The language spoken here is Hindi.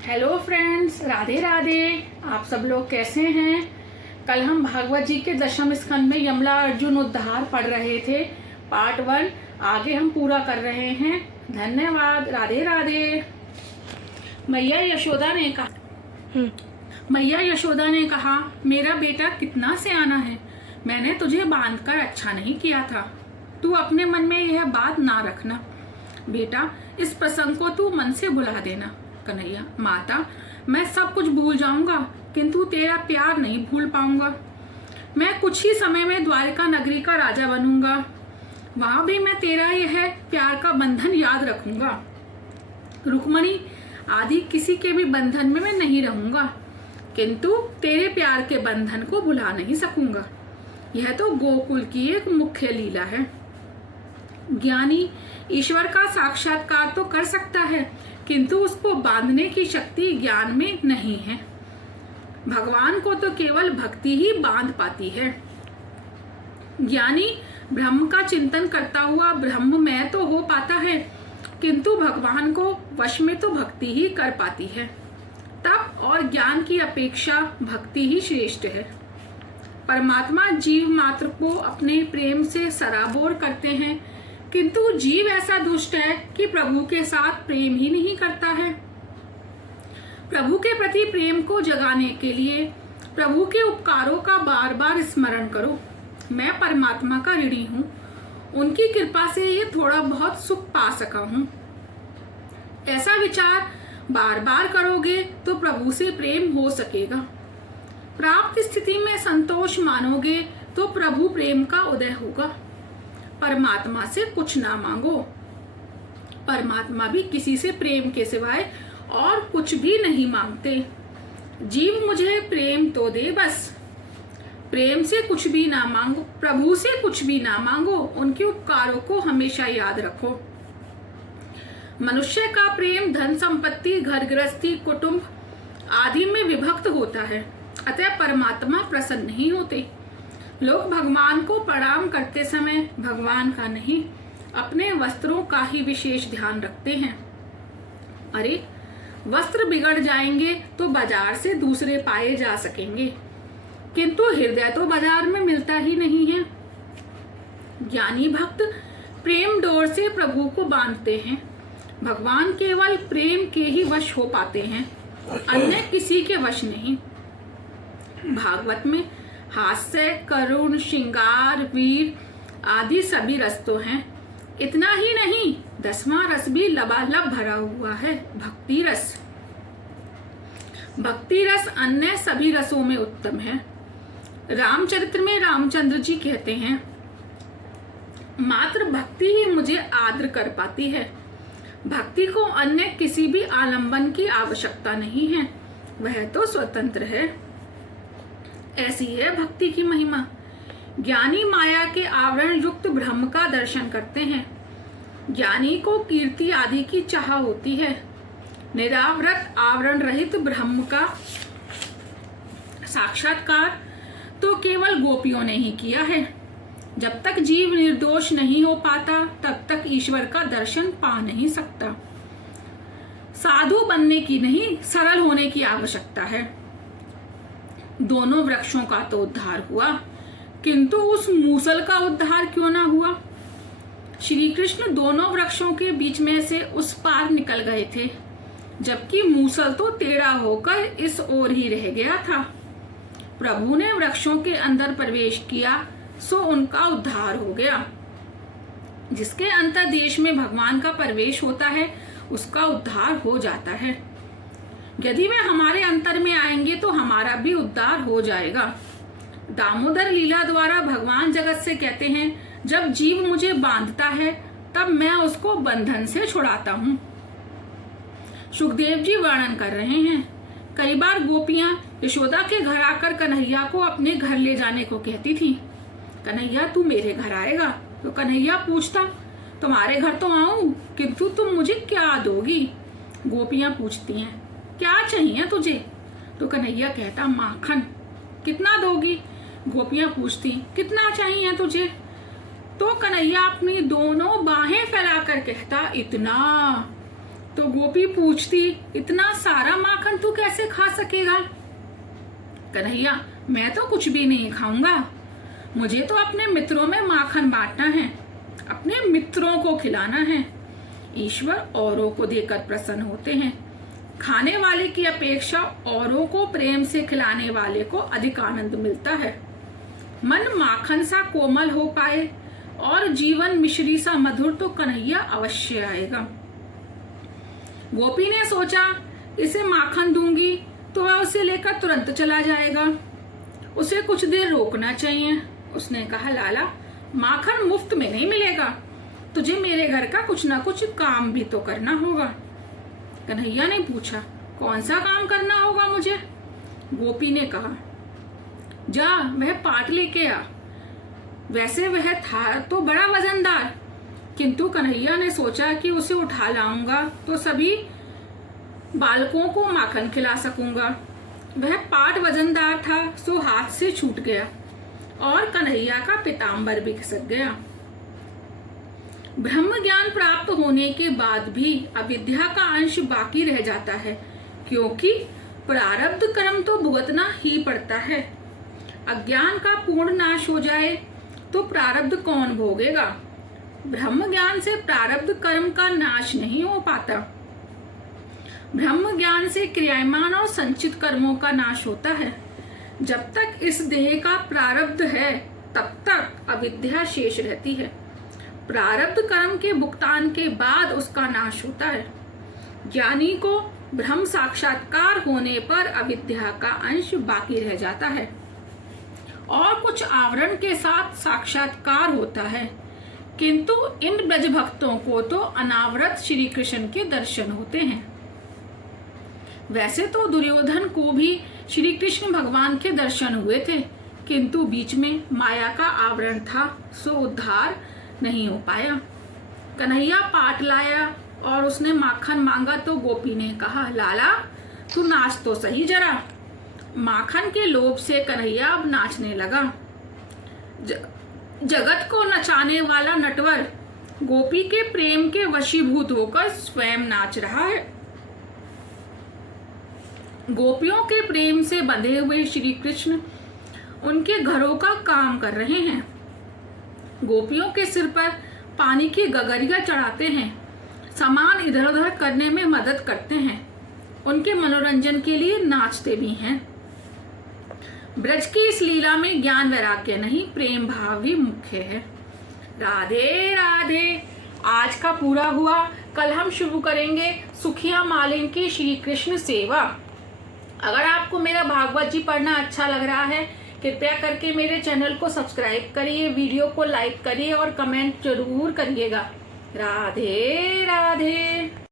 Hello friends, Radhe Radhe. आप सब लोग कैसे हैं। कल हम भागवत जी के दशम स्कंद में यमला अर्जुन उद्धार पढ़ रहे थे। पार्ट 1 आगे हम पूरा कर रहे हैं। धन्यवाद। राधे राधे। मैया यशोदा ने कहा, मेरा बेटा कितना सयाना है। मैंने तुझे बांधकर अच्छा नहीं किया था। तू अपने मन में यह बात ना रखना बेटा। इस प्रसंग को तू मन से भुला देना। कन्हैया, माता, मैं सब कुछ भूल जाऊंगा किंतु तेरा प्यार नहीं भूल पाऊंगा। मैं कुछ ही समय में द्वारिका नगरी का राजा बनूंगा। वहां भी मैं तेरा यह प्यार का बंधन याद रखूंगा। रुक्मणी आदि किसी के भी बंधन में मैं नहीं रहूंगा किंतु तेरे प्यार के बंधन को भुला नहीं सकूंगा। यह तो गोकुल की एक मुख्य लीला है। ज्ञानी ईश्वर का साक्षात्कार तो कर सकता है किंतु उसको बांधने की शक्ति ज्ञान में नहीं है। भगवान को तो केवल भक्ति ही बांध पाती है। ज्ञानी ब्रह्म का चिंतन करता हुआ ब्रह्ममय तो हो पाता है किंतु भगवान को वश में तो भक्ति ही कर पाती है। तप और ज्ञान की अपेक्षा भक्ति ही श्रेष्ठ है। परमात्मा जीव मात्र को अपने प्रेम से सराबोर करते हैं किंतु जीव ऐसा दुष्ट है कि प्रभु के साथ प्रेम ही नहीं करता है। प्रभु के प्रति प्रेम को जगाने के लिए प्रभु के उपकारों का बार बार स्मरण करो। मैं परमात्मा का ऋणी हूँ, उनकी कृपा से ये थोड़ा बहुत सुख पा सका हूँ। ऐसा विचार बार बार करोगे तो प्रभु से प्रेम हो सकेगा। प्राप्त स्थिति में संतोष मानोगे तो प्रभु प्रेम का उदय होगा। परमात्मा से कुछ ना मांगो। परमात्मा भी किसी से प्रेम के सिवाय और कुछ भी नहीं मांगते। जीव मुझे प्रेम तो दे बस। प्रेम से कुछ भी ना मांगो, प्रभु से कुछ भी ना मांगो। उनके उपकारों को हमेशा याद रखो। मनुष्य का प्रेम धन संपत्ति, घर गृहस्थी, कुटुंब आदि में विभक्त होता है, अतः परमात्मा प्रसन्न नहीं होते। लोग भगवान को प्रणाम करते समय भगवान का नहीं, अपने वस्त्रों का ही विशेष ध्यान रखते हैं। अरे, वस्त्र बिगड़ जाएंगे तो बाजार से दूसरे पाए जा सकेंगे किंतु हृदय तो बाजार में मिलता ही नहीं है। ज्ञानी भक्त प्रेम डोर से प्रभु को बांधते हैं। भगवान केवल प्रेम के ही वश हो पाते हैं, अन्य किसी के वश नहीं। भागवत में हास्य, करुण, श्रृंगार, वीर आदि सभी रस तो हैं। इतना ही नहीं, 10वां रस भी लबालब भरा हुआ है, भक्ति रस। भक्ति रस अन्य सभी रसों में उत्तम है। रामचरित्र में रामचंद्र जी कहते हैं, मात्र भक्ति ही मुझे आर्द्र कर पाती है। भक्ति को अन्य किसी भी आलंबन की आवश्यकता नहीं है, वह तो स्वतंत्र है। ऐसी है भक्ति की महिमा। ज्ञानी माया के आवरण युक्त ब्रह्म का दर्शन करते हैं। ज्ञानी को कीर्ति आदि की चाह होती है। निरावृत आवरण रहित ब्रह्म का साक्षात्कार तो केवल गोपियों ने ही किया है। जब तक जीव निर्दोष नहीं हो पाता तब तक ईश्वर का दर्शन पा नहीं सकता। साधु बनने की नहीं, सरल होने की आवश्यकता है। दोनों वृक्षों का तो उद्धार हुआ किंतु उस मूसल का उद्धार क्यों ना हुआ। श्री कृष्ण दोनों वृक्षों के बीच में से उस पार निकल गए थे, जबकि मूसल तो टेढ़ा होकर इस ओर ही रह गया था। प्रभु ने वृक्षों के अंदर प्रवेश किया सो उनका उद्धार हो गया। जिसके अंतर्देश में भगवान का प्रवेश होता है उसका उद्धार हो जाता है। यदि वे हमारे अंतर में आएंगे तो हमारा भी उद्धार हो जाएगा। दामोदर लीला द्वारा भगवान जगत से कहते हैं, जब जीव मुझे बांधता है तब मैं उसको बंधन से छुड़ाता हूँ। सुखदेव जी वर्णन कर रहे हैं, कई बार गोपियां यशोदा के घर आकर कन्हैया को अपने घर ले जाने को कहती थी। कन्हैया, तू मेरे घर आएगा? तो कन्हैया पूछता, तुम्हारे घर तो आऊं किंतु तुम मुझे क्या दोगी? गोपियां पूछती हैं, क्या चाहिए तुझे? तो कन्हैया कहता, माखन। कितना दोगी? गोपियां पूछती, कितना चाहिए तुझे? तो कन्हैया अपनी दोनों बाहें फैलाकर कहता, इतना। तो गोपी पूछती, इतना सारा माखन तू कैसे खा सकेगा? कन्हैया, मैं तो कुछ भी नहीं खाऊंगा, मुझे तो अपने मित्रों में माखन बांटना है, अपने मित्रों को खिलाना है। ईश्वर औरों को देकर प्रसन्न होते हैं, खाने वाले की अपेक्षा औरों को प्रेम से खिलाने वाले को अधिक आनंद मिलता है। मन माखन सा कोमल हो पाए और जीवन मिश्री सा मधुर तो कन्हैया अवश्य आएगा। गोपी ने सोचा, इसे माखन दूंगी तो वह उसे लेकर तुरंत चला जाएगा, उसे कुछ देर रोकना चाहिए। उसने कहा, लाला, माखन मुफ्त में नहीं मिलेगा, तुझे मेरे घर का कुछ ना कुछ काम भी तो करना होगा। कन्हैया ने पूछा, कौन सा काम करना होगा मुझे? गोपी ने कहा, जा वह पाट लेके आ। वैसे वह था तो बड़ा वजनदार, किंतु कन्हैया ने सोचा कि उसे उठा लाऊंगा तो सभी बालकों को माखन खिला सकूंगा। वह पाट वजनदार था, सो हाथ से छूट गया और कन्हैया का पीताम्बर भी खिसक गया। ब्रह्म ज्ञान प्राप्त होने के बाद भी अविद्या का अंश बाकी रह जाता है, क्योंकि प्रारब्ध कर्म तो भुगतना ही पड़ता है। अज्ञान का पूर्ण नाश हो जाए तो प्रारब्ध कौन भोगेगा? ब्रह्म ज्ञान से प्रारब्ध कर्म का नाश नहीं हो पाता। ब्रह्म ज्ञान से क्रियामान और संचित कर्मों का नाश होता है। जब तक इस देह का प्रारब्ध है तब तक अविद्या शेष रहती है। प्रारब्ध कर्म के भुगतान के बाद उसका नाश होता है। ज्ञानी को ब्रह्म साक्षात्कार होने पर अविद्या का अंश बाकी रह जाता है और कुछ आवरण के साथ साक्षात्कार होता है, किंतु इन ब्रज भक्तों को तो अनावरत श्री कृष्ण के दर्शन होते हैं। वैसे तो दुर्योधन को भी श्री कृष्ण भगवान के दर्शन हुए थे, किंतु बीच में माया का आवरण था, सो उद्धार नहीं हो पाया। कन्हैया पाट लाया और उसने माखन मांगा तो गोपी ने कहा, लाला तू नाच तो सही जरा। माखन के लोभ से कन्हैया अब नाचने लगा। जगत को नचाने वाला नटवर गोपी के प्रेम के वशीभूत होकर स्वयं नाच रहा है। गोपियों के प्रेम से बंधे हुए श्री कृष्ण उनके घरों का काम कर रहे हैं। गोपियों के सिर पर पानी की गगरिया चढ़ाते हैं, सामान इधर उधर करने में मदद करते हैं, उनके मनोरंजन के लिए नाचते भी हैं। ब्रज की इस लीला में ज्ञान वैराग्य नहीं, प्रेम भाव ही मुख्य है। राधे राधे। आज का पूरा हुआ। कल हम शुरू करेंगे सुखिया मालिन की श्री कृष्ण सेवा। अगर आपको मेरा भागवत जी पढ़ना अच्छा लग रहा है, कृपया करके मेरे चैनल को सब्सक्राइब करिए, वीडियो को लाइक करिए और कमेंट जरूर करिएगा। राधे राधे।